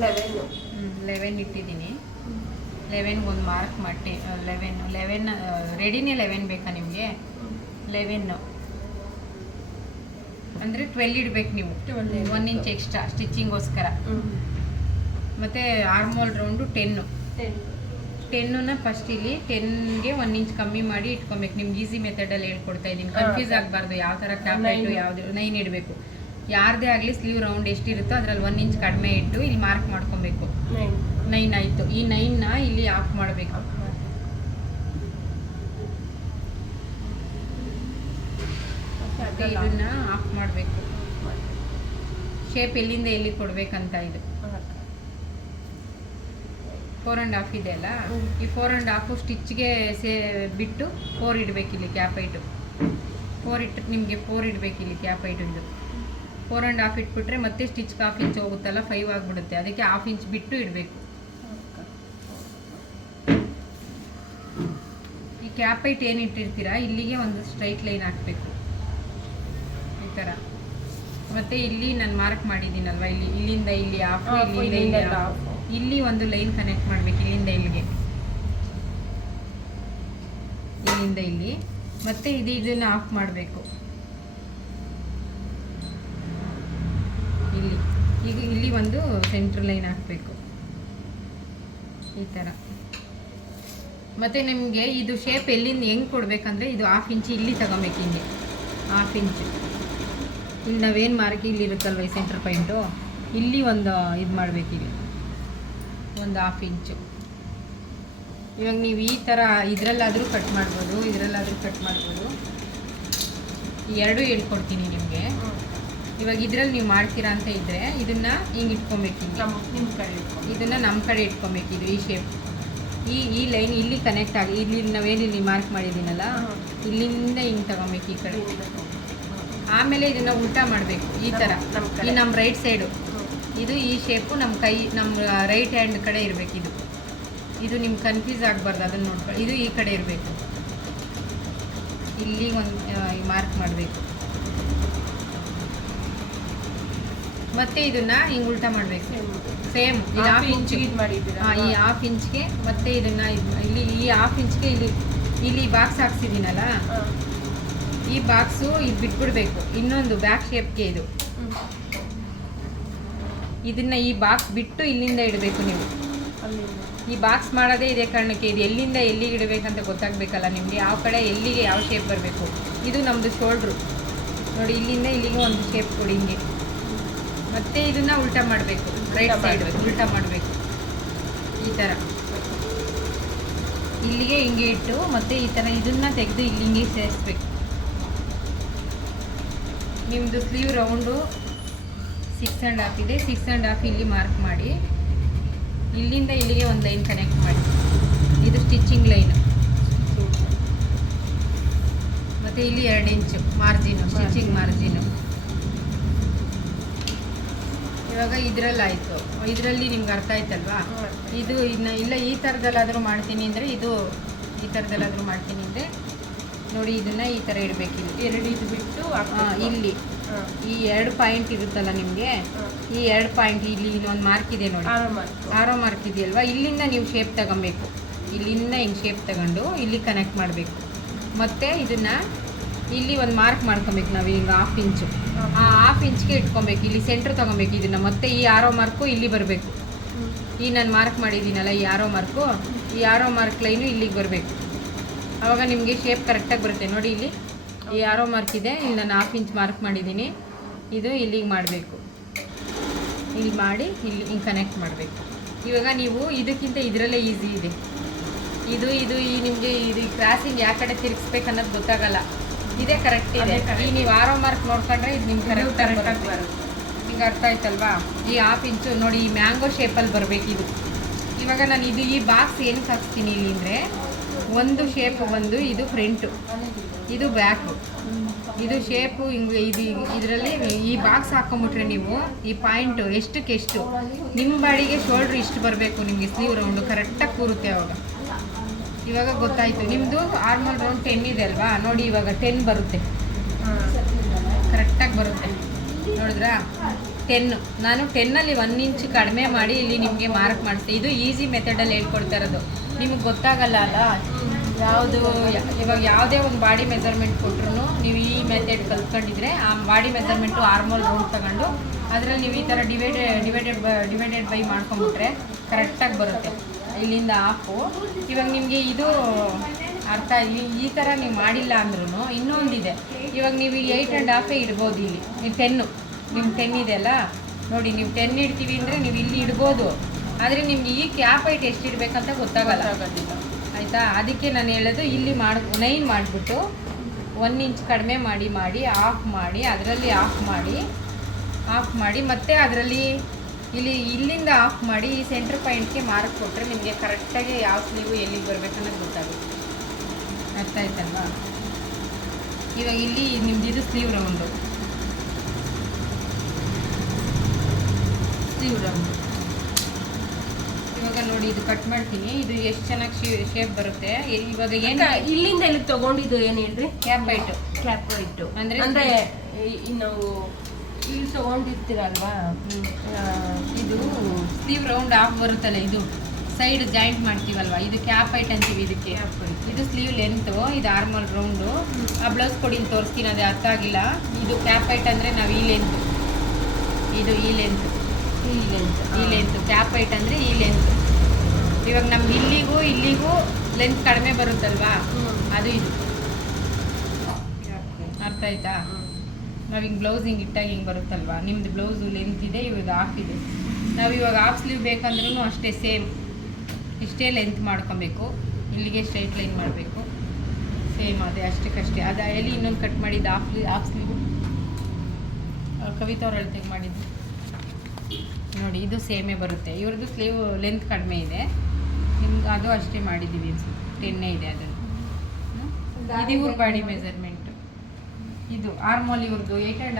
11 ಇಟ್ಟಿದ್ದೀನಿ. 11 ಒಂದು ಮಾರ್ಕ್ ಮಾಡಿ 11 ರೆಡಿನೇ 11 ಬೇಕಾ ನಿಮಗೆ? 11 ಅಂದರೆ 12 ಇಡಬೇಕು ನೀವು, 1 ಇಂಚ್ ಎಕ್ಸ್ಟ್ರಾ ಸ್ಟಿಚಿಂಗೋಸ್ಕರ. ಮತ್ತು ಆರ್ಮೋಲ್ ರೌಂಡು 10ನ ಫಸ್ಟ್ ಇಲ್ಲಿ 10ಗೆ 1 ಇಂಚ್ ಕಮ್ಮಿ ಮಾಡಿ ಇಟ್ಕೊಬೇಕು. ನಿಮ್ಗೆ ಈಸಿ ಮೆಥಡಲ್ಲಿ ಹೇಳ್ಕೊಡ್ತಾ ಇದ್ದೀನಿ, ಕನ್ಫ್ಯೂಸ್ ಆಗಬಾರ್ದು. ಯಾವ ಥರ ಕ್ಯಾಪ್ಟು ಯಾವುದು 9 ಇಡಬೇಕು. ಯಾರದೇ ಆಗಲಿ ಸ್ಲೀವ್ ರೌಂಡ್ ಎಷ್ಟಿರುತ್ತೋ ಅದರಲ್ಲಿ 1 ಇಂಚ್ ಕಡಿಮೆ ಇಟ್ಟು ಇಲ್ಲಿ ಮಾರ್ಕ್ ಮಾಡ್ಕೊಬೇಕು. 9 ಆಯಿತು. ಈ 9ನ ಇಲ್ಲಿ ಆಫ್ ಮಾಡಬೇಕು. ಇದನ್ನ ಆಫ್ ಮಾಡಬೇಕು. ಶೇಪ್ ಎಲ್ಲಿಂದ ಎಲ್ಲಿ ಕೊಡ್ಬೇಕಂತ ಇದು 4.5 ಇದೆ ಅಲ್ಲ, ಈ 4.5 ಸ್ಟಿಚ್ಗೆ ಬಿಟ್ಟು 4 ಇಡಬೇಕು. ಇಲ್ಲಿ ಕ್ಯಾಪ್ ಐಟು 4 ಇಟ್ಟು ನಿಮಗೆ 4 ಇಡಬೇಕು. ಇಲ್ಲಿ ಕ್ಯಾಪ್ ಐಟು ಇದು 4.5 ಇಟ್ಬಿಟ್ರೆ ಮತ್ತೆ ಸ್ಟಿಚ್ಗೆ 1/2 ಇಂಚ್ ಹೋಗುತ್ತಲ್ಲ, 5 ಆಗಿಬಿಡುತ್ತೆ. ಅದಕ್ಕೆ 1/2 ಇಂಚ್ ಬಿಟ್ಟು ಇಡಬೇಕು. ಈ ಕ್ಯಾಪ್ ಐಟ್ ಏನು ಇಟ್ಟಿರ್ತೀರಾ ಇಲ್ಲಿಗೆ ಒಂದು ಸ್ಟ್ರೈಟ್ ಲೈನ್ ಹಾಕಬೇಕು ಈ ಥರ. ಮತ್ತು ಇಲ್ಲಿ ನಾನು ಮಾರ್ಕ್ ಮಾಡಿದ್ದೀನಲ್ವ, ಇಲ್ಲಿಂದ ಇಲ್ಲಿ ಹಾಫು, ಇಲ್ಲಿಂದ ಇಲ್ಲಿ ಒಂದು ಲೈನ್ ಕನೆಕ್ಟ್ ಮಾಡಬೇಕು. ಇಲ್ಲಿಂದ ಇಲ್ಲಿಗೆ, ಇಲ್ಲಿಂದ ಇಲ್ಲಿ. ಮತ್ತು ಇದನ್ನು ಆಫ್ ಮಾಡಬೇಕು. ಈಗ ಇಲ್ಲಿ ಒಂದು ಸೆಂಟ್ರ್ ಲೈನ್ ಹಾಕಬೇಕು ಈ ಥರ. ಮತ್ತು ನಿಮಗೆ ಇದು ಶೇಪ್ ಎಲ್ಲಿಂದ ಹೆಂಗೆ ಕೊಡಬೇಕಂದ್ರೆ ಇದು 1/2 ಇಂಚ್ ಇಲ್ಲಿ ತಗೊಬೇಕು. ಹಿಂಗೆ 1/2 ಇಂಚ್ ಇಲ್ಲಿ ನಾವೇನು ಮಾರ್ಕ್ ಇಲ್ಲಿ ಇರುತ್ತಲ್ವ ಈ ಸೆಂಟ್ರ್ ಪಾಯಿಂಟು, ಇಲ್ಲಿ ಒಂದು ಇದು ಮಾಡಬೇಕು. ಇಲ್ಲಿ ಒಂದು 1/2 ಇಂಚು. ಇವಾಗ ನೀವು ಈ ಥರ ಇದರಲ್ಲಾದರೂ ಕಟ್ ಮಾಡ್ಬೋದು, ಇದರಲ್ಲಾದರೂ ಕಟ್ ಮಾಡ್ಬೋದು. ಎರಡೂ ಹೇಳ್ಕೊಡ್ತೀನಿ ನಿಮಗೆ. ಇವಾಗ ಇದರಲ್ಲಿ ನೀವು ಮಾಡ್ತೀರಾ ಅಂತ ಇದ್ದರೆ ಇದನ್ನು ಹಿಂಗೆ ಇಟ್ಕೊಬೇಕು. ಇದನ್ನು ನಮ್ಮ ಕಡೆ ಇಟ್ಕೊಬೇಕು. ಇದು ಈ ಶೇಪ್, ಈ ಲೈನ್ ಇಲ್ಲಿ ಕನೆಕ್ಟ್ ಆಗಿ ಇಲ್ಲಿ ನಾವೇನು ಇಲ್ಲಿ ಮಾರ್ಕ್ ಮಾಡಿದ್ದೀನಲ್ಲ, ಇಲ್ಲಿಂದ ಹಿಂಗೆ ತಗೊಬೇಕು ಈ ಕಡೆ. ಆಮೇಲೆ ಇದನ್ನು ಉಲ್ಟಾ ಮಾಡಬೇಕು ಈ ಥರ. ಈ ನಮ್ಮ ರೈಟ್ ಸೈಡು ಇದು ಈ ಶೇಪು ನಮ್ಮ ಕೈ, ನಮ್ಮ ರೈಟ್ ಹ್ಯಾಂಡ್ ಕಡೆ ಇರಬೇಕು. ಇದು ನಿಮ್ಗೆ ಕನ್ಫ್ಯೂಸ್ ಆಗಬಾರ್ದು, ಅದನ್ನು ನೋಡ್ಕೊಳ್ಳಿ. ಇದು ಈ ಕಡೆ ಇರಬೇಕು. ಇಲ್ಲಿಗೆ ಒಂದು ಮಾರ್ಕ್ ಮಾಡಬೇಕು. ಮತ್ತು ಇದನ್ನು ಹಿಂಗೆ ಉಲ್ಟಾ ಮಾಡಬೇಕು. ಸೇಮ್ ಇದು 1/2 ಇಂಚ್ ಇದು ಮಾಡಿದ್ದೀರಾ. ಈ 1/2 ಇಂಚ್ಗೆ ಮತ್ತು ಇದನ್ನು ಇಲ್ಲಿ ಈ 1/2 ಇಂಚ್ಗೆ ಇಲ್ಲಿ ಬಾಕ್ಸ್ ಹಾಕ್ಸಿದ್ದೀನಲ್ಲ, ಈ ಬಾಕ್ಸು ಇದು ಬಿಟ್ಬಿಡ್ಬೇಕು. ಇನ್ನೊಂದು ಬ್ಯಾಕ್ ಶೇಪ್ಗೆ ಇದನ್ನು ಈ ಬಾಕ್ಸ್ ಬಿಟ್ಟು ಇಲ್ಲಿಂದ ಇಡಬೇಕು ನೀವು. ಈ ಬಾಕ್ಸ್ ಮಾಡೋದೇ ಇದೇ ಕಾರಣಕ್ಕೆ. ಇದು ಎಲ್ಲಿಂದ ಎಲ್ಲಿಗೆ ಇಡಬೇಕಂತ ಗೊತ್ತಾಗಬೇಕಲ್ಲ ನಿಮಗೆ, ಯಾವ ಕಡೆ ಎಲ್ಲಿಗೆ ಯಾವ ಶೇಪ್ ಬರಬೇಕು. ಇದು ನಮ್ಮದು ಶೋಲ್ಡ್ರು ನೋಡಿ, ಇಲ್ಲಿಂದ ಇಲ್ಲಿಗೆ ಒಂದು ಶೇಪ್ ಕೊಡಿ ಹಿಂಗೆ. ಮತ್ತು ಇದನ್ನು ಉಲ್ಟಾ ಮಾಡಬೇಕು, ರೈಟ್ ಸೈಡ್ ಉಲ್ಟಾ ಮಾಡಬೇಕು ಈ ಥರ. ಇಲ್ಲಿಗೆ ಹಿಂಗೆ ಇಟ್ಟು ಮತ್ತು ಈ ಥರ ಇದನ್ನು ತೆಗೆದು ಇಲ್ಲಿ ಹಿಂಗೆ ಸೇರಿಸ್ಬೇಕು. ನಿಮ್ಮದು ಸ್ಲೀವ್ ರೌಂಡು 6.5 ಇದೆ. 6.5 ಇಲ್ಲಿ ಮಾರ್ಕ್ ಮಾಡಿ, ಇಲ್ಲಿಂದ ಇಲ್ಲಿಗೆ ಒಂದು ಲೈನ್ ಕನೆಕ್ಟ್ ಮಾಡಿ. ಇದು ಸ್ಟಿಚಿಂಗ್ ಲೈನು. ಮತ್ತು ಇಲ್ಲಿ 2 ಇಂಚು ಮಾರ್ಜಿನು, ಸ್ಟಿಚಿಂಗ್ ಮಾರ್ಜಿನು. ಇವಾಗ ಇದರಲ್ಲಾಯಿತು. ಇದರಲ್ಲಿ ನಿಮ್ಗೆ ಅರ್ಥ ಆಯ್ತಲ್ವಾ? ಇದು ಇಲ್ಲ ಈ ಥರದಲ್ಲಾದರೂ ಮಾಡ್ತೀನಿ ಅಂದರೆ, ಇದು ಈ ಥರದಲ್ಲಾದರೂ ಮಾಡ್ತೀನಿ ಅಂದರೆ ನೋಡಿ, ಇದನ್ನು ಈ ಥರ ಇಡಬೇಕು. ಇಲ್ಲಿ 2 ಇದು ಬಿಟ್ಟು ಇಲ್ಲಿ ಈ 2 ಪಾಯಿಂಟ್ ಇರುತ್ತಲ್ಲ ನಿಮಗೆ, ಈ 2 ಪಾಯಿಂಟ್ ಇಲ್ಲಿ ಒಂದು ಮಾರ್ಕ್ ಇದೆ ನೋಡಿ, ಆರೋ ಮಾರ್ಕ್ ಇದೆಯಲ್ವಾ, ಇಲ್ಲಿಂದ ನೀವು ಶೇಪ್ ತಗೊಬೇಕು. ಇಲ್ಲಿಂದ ಹಿಂಗೆ ಶೇಪ್ ತಗೊಂಡು ಇಲ್ಲಿ ಕನೆಕ್ಟ್ ಮಾಡಬೇಕು. ಮತ್ತು ಇದನ್ನು ಇಲ್ಲಿ ಒಂದು ಮಾರ್ಕ್ ಮಾಡ್ಕೊಬೇಕು ನಾವು. ಹಿಂಗೆ 1/2 ಇಂಚು, ಆ 1/2 ಇಂಚ್ಗೆ ಇಟ್ಕೊಬೇಕು. ಇಲ್ಲಿ ಸೆಂಟ್ರ್ ತೊಗೊಬೇಕು ಇದನ್ನು. ಮತ್ತು ಈ ಆರೋ ಮಾರ್ಕು ಇಲ್ಲಿ ಬರಬೇಕು. ಈ ನಾನು ಮಾರ್ಕ್ ಮಾಡಿದ್ದೀನಲ್ಲ ಈ ಆರೋ ಮಾರ್ಕು, ಈ ಆರೋ ಮಾರ್ಕ್ ಲೈನು ಇಲ್ಲಿಗೆ ಬರಬೇಕು. ಆವಾಗ ನಿಮಗೆ ಶೇಪ್ ಕರೆಕ್ಟಾಗಿ ಬರುತ್ತೆ ನೋಡಿ. ಇಲ್ಲಿ ಈ ಆರೋ ಮಾರ್ಕ್ ಇದೆ, ಇಲ್ಲಿ ನಾನು 1/2 ಇಂಚ್ ಮಾರ್ಕ್ ಮಾಡಿದ್ದೀನಿ. ಇದು ಇಲ್ಲಿಗೆ ಮಾಡಬೇಕು. ಇಲ್ಲಿ ಮಾಡಿ ಇಲ್ಲಿ ಹಿಂಗೆ ಕನೆಕ್ಟ್ ಮಾಡಬೇಕು. ಇವಾಗ ನೀವು ಇದಕ್ಕಿಂತ ಇದರಲ್ಲೇ ಈಸಿ ಇದೆ. ಈ ನಿಮಗೆ ಇದು ಕ್ರಾಸಿಂಗ್ ಯಾವ ಕಡೆ ತಿರುಗಿಸ್ಬೇಕು ಅನ್ನೋದು ಗೊತ್ತಾಗಲ್ಲ. ಇದೇ ಕರೆಕ್ಟ್ ಇದೆ. ಈ ನೀವು ಆರೋ ಮಾರ್ಕ್ ನೋಡ್ಕೊಂಡ್ರೆ ಇದು ನಿಮ್ಗೆ ಕರೆಕ್ಟಾಗಿ ಬರುತ್ತೆ. ನಿಮ್ಗೆ ಅರ್ಥ ಆಯ್ತಲ್ವಾ? ಈ 1/2 ಇಂಚು ನೋಡಿ, ಈ ಮ್ಯಾಂಗೋ ಶೇಪಲ್ಲಿ ಬರಬೇಕು ಇದು. ಇವಾಗ ನಾನು ಈ ಬಾಕ್ಸ್ ಏನಕ್ಕೆ ಹಾಕ್ಸ್ತೀನಿ ಇಲ್ಲಿ ಅಂದರೆ, ಒಂದು ಶೇಪ್ ಬಂದು ಇದು ಫ್ರಂಟು, ಇದು ಬ್ಯಾಕು, ಇದು ಶೇಪು ಹಿಂಗೆ. ಇದರಲ್ಲಿ ಈ ಬಾಕ್ಸ್ ಹಾಕೊಂಬಿಟ್ರೆ ನೀವು ಈ ಪಾಯಿಂಟು ಎಷ್ಟು ನಿಮ್ಮ ಬಾಡಿಗೆ ಶೋಲ್ಡ್ರ್ ಇಷ್ಟು ಬರಬೇಕು. ನಿಮಗೆ ಸ್ಲೀವ್ ರೌಂಡು ಕರೆಕ್ಟಾಗಿ ಕೂರುತ್ತೆ. ಇವಾಗ ಗೊತ್ತಾಯಿತು. ನಿಮ್ಮದು ಆರ್ಮಲ್ ರೌಂಡ್ 10 ಇದೆ ಅಲ್ವಾ, ನೋಡಿ ಇವಾಗ 10 ಬರುತ್ತೆ, ಕರೆಕ್ಟಾಗಿ ಬರುತ್ತೆ. ನೋಡಿದ್ರಾ? 10. ನಾನು 10ಅಲ್ಲಿ 1 ಇಂಚ್ ಕಡಿಮೆ ಮಾಡಿ ಇಲ್ಲಿ ನಿಮಗೆ ಮಾರ್ಕ್ ಮಾಡಿಸ್ತೀನಿ. ಇದು ಈಸಿ ಮೆಥಡಲ್ಲಿ ಹೇಳ್ಕೊಡ್ತಾ ಇರೋದು. ನಿಮಗೆ ಗೊತ್ತಾಗಲ್ಲ ಅಲ್ಲ ಯಾವುದು. ಇವಾಗ ಯಾವುದೇ ಒಂದು ಬಾಡಿ ಮೆಜರ್ಮೆಂಟ್ ಕೊಟ್ಟರು ನೀವು ಈ ಮೆಥಡ್ ಕಲ್ತ್ಕೊಂಡಿದ್ರೆ ಆ ಬಾಡಿ ಮೆಜರ್ಮೆಂಟು ಆರ್ಮೋಲ್ ರೌಂಡ್ ತಗೊಂಡು ಅದರಲ್ಲಿ ನೀವು ಈ ಥರ ಡಿವೈಡೆಡ್ ಬೈ ಮಾಡ್ಕೊಂಬಿಟ್ರೆ ಕರೆಕ್ಟಾಗಿ ಬರುತ್ತೆ. ಇಲ್ಲಿಂದ ಹಾಫು. ಇವಾಗ ನಿಮಗೆ ಇದು ಅರ್ಥ ಈ ಥರ ನೀವು ಮಾಡಿಲ್ಲ ಅಂದ್ರೂ ಇನ್ನೊಂದಿದೆ. ಇವಾಗ ನೀವು 8.5 ಇಡ್ಬೋದು. ಇಲ್ಲಿ ನೀವು 10 ನಿಮ್ಮ 10 ಇದೆಯಲ್ಲ ನೋಡಿ, ನೀವು 10 ಇಡ್ತೀವಿ ಅಂದರೆ ನೀವು ಇಲ್ಲಿ ಇಡ್ಬೋದು. ಆದರೆ ನಿಮ್ಗೆ ಈ ಕ್ಯಾಪ್ ಹೈಟ್ ಎಷ್ಟು ಇಡಬೇಕಂತ ಗೊತ್ತಾಗೋದಿಲ್ಲ ಆಯಿತಾ. ಅದಕ್ಕೆ ನಾನು ಹೇಳೋದು ಇಲ್ಲಿ 9 ಮಾಡಿಬಿಟ್ಟು 1 ಇಂಚ್ ಕಡಿಮೆ ಮಾಡಿ ಆಫ್ ಮಾಡಿ ಅದರಲ್ಲಿ ಆಫ್ ಮಾಡಿ ಮತ್ತೆ ಅದರಲ್ಲಿ ಇಲ್ಲಿಂದ ಆಫ್ ಮಾಡಿ ಈ ಸೆಂಟ್ರ್ ಪಾಯಿಂಟ್ಗೆ ಮಾರ್ಕ್ ಕೊಟ್ಟರೆ ನಿಮಗೆ ಕರೆಕ್ಟಾಗಿ ಯಾವ ಸ್ಲೀವು ಎಲ್ಲಿಗೆ ಬರಬೇಕನ್ನೋದು ಗೊತ್ತಾಗುತ್ತೆ. ಅರ್ಥ ಆಯ್ತಲ್ವಾ? ಇವಾಗ ಇಲ್ಲಿ ನಿಮ್ದು ಇದು ಸ್ಲೀವ್ ರೌಂಡು ಇವಾಗ ನೋಡಿ ಇದು ಕಟ್ ಮಾಡ್ತೀನಿ. ಇದು ಎಷ್ಟು ಚೆನ್ನಾಗಿ ಶೇಪ್ ಬರುತ್ತೆ. ಇವಾಗ ಏನು ಇಲ್ಲಿಂದ ಇಲ್ಲಿ ತಗೊಂಡಿದ್ದು ಏನು ಹೇಳ್ರಿ? ಕ್ಯಾಪ್ ಹೈಟು ಅಂದರೆ ನಾವು ಇಲ್ಲಿ ತಗೊಂಡಿರ್ತೀರಲ್ವಾ, ಇದು ಸ್ಲೀವ್ ರೌಂಡ್ ಆಫ್ ಬರುತ್ತಲ್ಲ, ಇದು ಸೈಡ್ ಜಾಯಿಂಟ್ ಮಾಡ್ತೀವಲ್ವಾ, ಇದು ಕ್ಯಾಪ್ ಹೈಟ್ ಅಂತೀವಿ. ಇದಕ್ಕೆ ಇದು ಸ್ಲೀವ್ ಲೆಂತು, ಇದು ಆರ್ಮಲ್ ರೌಂಡು. ಆ ಬ್ಲೌಸ್ ಕೊಡಿ ತೋರಿಸ್ತೀನಿ, ಅದು ಅರ್ಥ ಆಗಿಲ್ಲ. ಇದು ಕ್ಯಾಪ್ ಹೈಟ್ ಅಂದರೆ ನಾವು ಈ ಲೆಂತ್, ಇದು ಈ ಲೆಂತ್ ಕ್ಯಾಪ್ ಹೈಟ್ ಅಂದರೆ ಈ ಲೆಂತ್. ಇವಾಗ ನಮ್ಗೆ ಇಲ್ಲಿಗೂ ಲೆಂತ್ ಕಡಿಮೆ ಬರುತ್ತಲ್ವಾ, ಅದು ಇದು. ಅರ್ಥ ಆಯ್ತಾ? ನಾವು ಹಿಂಗೆ ಬ್ಲೌಸ್ ಹಿಂಗೆ ಇಟ್ಟಾಗ ಹಿಂಗೆ ಬರುತ್ತಲ್ವಾ, ನಿಮ್ಮದು ಬ್ಲೌಸು ಲೆಂತ್ ಇದೆ, ಇವಾಗ ಹಾಫ್ ಇದೆ. ನಾವು ಇವಾಗ ಹಾಫ್ ಸ್ಲೀವ್ ಬೇಕಂದ್ರೂ ಅಷ್ಟೇ ಸೇಮ್ ಇಷ್ಟೇ ಲೆಂತ್ ಮಾಡ್ಕೊಬೇಕು. ಇಲ್ಲಿಗೆ ಸ್ಟ್ರೈಟ್ ಲೈನ್ ಮಾಡಬೇಕು, ಸೇಮ್ ಅದೇ ಅಷ್ಟಕ್ಕಷ್ಟೇ. ಅದು ಎಲ್ಲಿ ಇನ್ನೊಂದು ಕಟ್ ಮಾಡಿದ್ದು ಹಾಫ್ ಸ್ಲೀವ್ ಕವಿತಾ ಅವ್ರು ಅಳತೆಗೆ ಮಾಡಿದ್ದು ನೋಡಿ, ಇದು ಸೇಮೇ ಬರುತ್ತೆ. ಇವ್ರದ್ದು ಸ್ಲೀವ್ ಲೆಂತ್ ಕಡಿಮೆ ಇದೆ, ನಿಮ್ಗೆ ಅದು ಅಷ್ಟೇ ಮಾಡಿದ್ದೀವಿ ಅನ್ಸುತ್ತೆ. 10 ಇದೆ ಅದನ್ನು. ಇದು ಇವ್ರ ಬಾಡಿ ಮೆಜರ್ಮೆಂಟು. ಇದು ಆರ್ಮೋಲ್ ಇವ್ರದ್ದು 8.5